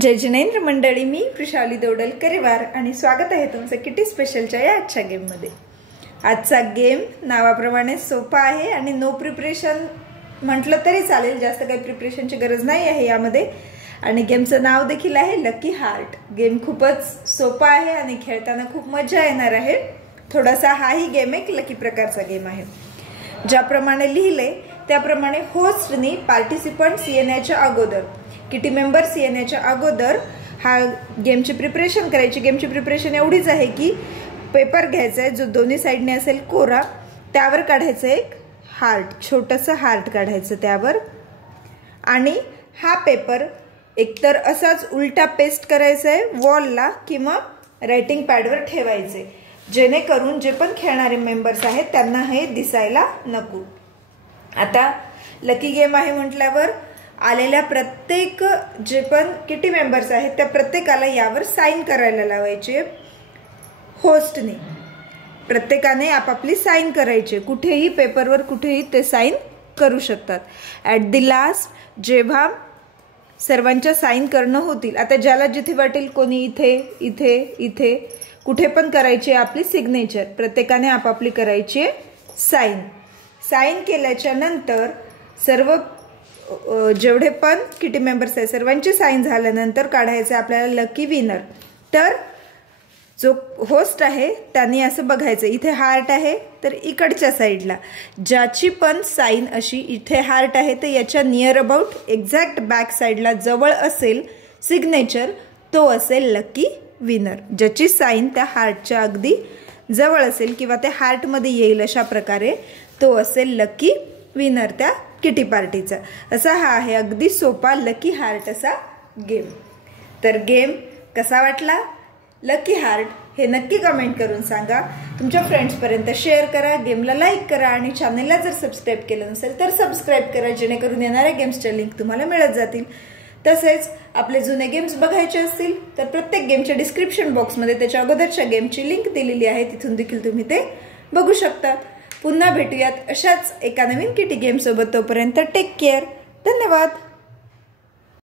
जय जिनेंद्र मंडळी, मी वृषाली दोडलकरवार आणि स्वागत आहे तुमचं किटी स्पेशलच्या या आजच्या गेममध्ये। आजचा गेम नावाप्रमाणे सोपा आहे आणि नो प्रिपरेशन म्हटलं तरी चालेल, जास्त काही प्रिपरेशनची गरज नाही आहे यामध्ये। आणि गेमचं नाव देखील आहे लकी हार्ट। गेम खूपच सोपा आहे आणि खेळताना खूप मजा येणार आहे। थोडासा हाही गेम एक लकी प्रकारचा गेम आहे। ज्याप्रमाणे लिहिले त्याप्रमाणे होस्टनी पार्टिसिपंट्स येण्याच्या अगोदर, किटी मेंबर्स येण्याच्या अगोदर हा गेमची प्रिपरेशन करायची। गेमची प्रिपरेशन एवढीच आहे की पेपर घ्यायचा आहे जो दोन्ही साइडने असेल कोरा, त्यावर काढायचं एक हार्ट, छोटंसं हार्ट काढायचं त्यावर। आणि हा पेपर एकतर असाच उलटा पेस्ट करायचा आहे वॉलला किंवा रायटिंग पॅडवर ठेवायचे, जेणेकरून जे पण खेळणारे मेंबर्स आहेत त्यांना हे दिसायला नको। आता लकी गेम आहे म्हटल्यावर आलेल्या प्रत्येक जे पण किटी मेंबर्स आहेत त्या प्रत्येकाला यावर साइन करायला लावायचे होस्टने। प्रत्येकाने आपापली साइन करायची, कुठेही पेपरवर कुठेही ते साइन करू शकतात। ॲट द लास्ट जेव्हा सर्वांच्या साइन करणं होतील, आता ज्याला जिथे वाटेल कोणी इथे इथे इथे कुठे पण करायची आपली सिग्नेचर, प्रत्येकाने आपापली करायची साइन। साइन केल्याच्या नंतर सर्व जेवढे पण किटी मेंबर्स आहेत सर्वांची साइन झाल्यानंतर काढायचे आपल्याला लकी विनर। तर जो होस्ट आहे त्यांनी असं बघायचं, इथे हार्ट आहे तर इकडच्या साईडला ज्याची पण साइन अशी इथे हार्ट आहे तर याच्या नियर अबाउट एक्झॅक्ट बॅक साईडला जवळ असेल सिग्नेचर, तो असेल लकी विनर। ज्याची साइन त्या हार्टच्या अगदी जवळ असेल किंवा त्या हार्टमध्ये येईल अशा प्रकारे तो असेल लकी विनर त्या किटी पार्टीचा। असा हा आहे अगदी सोपा लकी हार्ट असा गेम। तर गेम कसा वाटला लकी हार्ट हे नक्की कमेंट करून सांगा। तुमच्या फ्रेंड्सपर्यंत शेअर करा, गेमला लाईक करा आणि चॅनलला जर सबस्क्राईब केलं नसेल तर सबस्क्राईब करा, जेणेकरून येणाऱ्या गेम्सच्या लिंक तुम्हाला मिळत जातील। तसेच आपले जुने गेम्स बघायचे असतील तर प्रत्येक गेमच्या डिस्क्रिप्शन बॉक्समध्ये त्याच्या अगोदरच्या गेमची लिंक दिलेली आहे, तिथून देखील तुम्ही ते बघू शकता। पुन्हा भेटूयात अशाच एका नवीन किटी गेम सोबत, तोपर्यंत टेक केअर, धन्यवाद।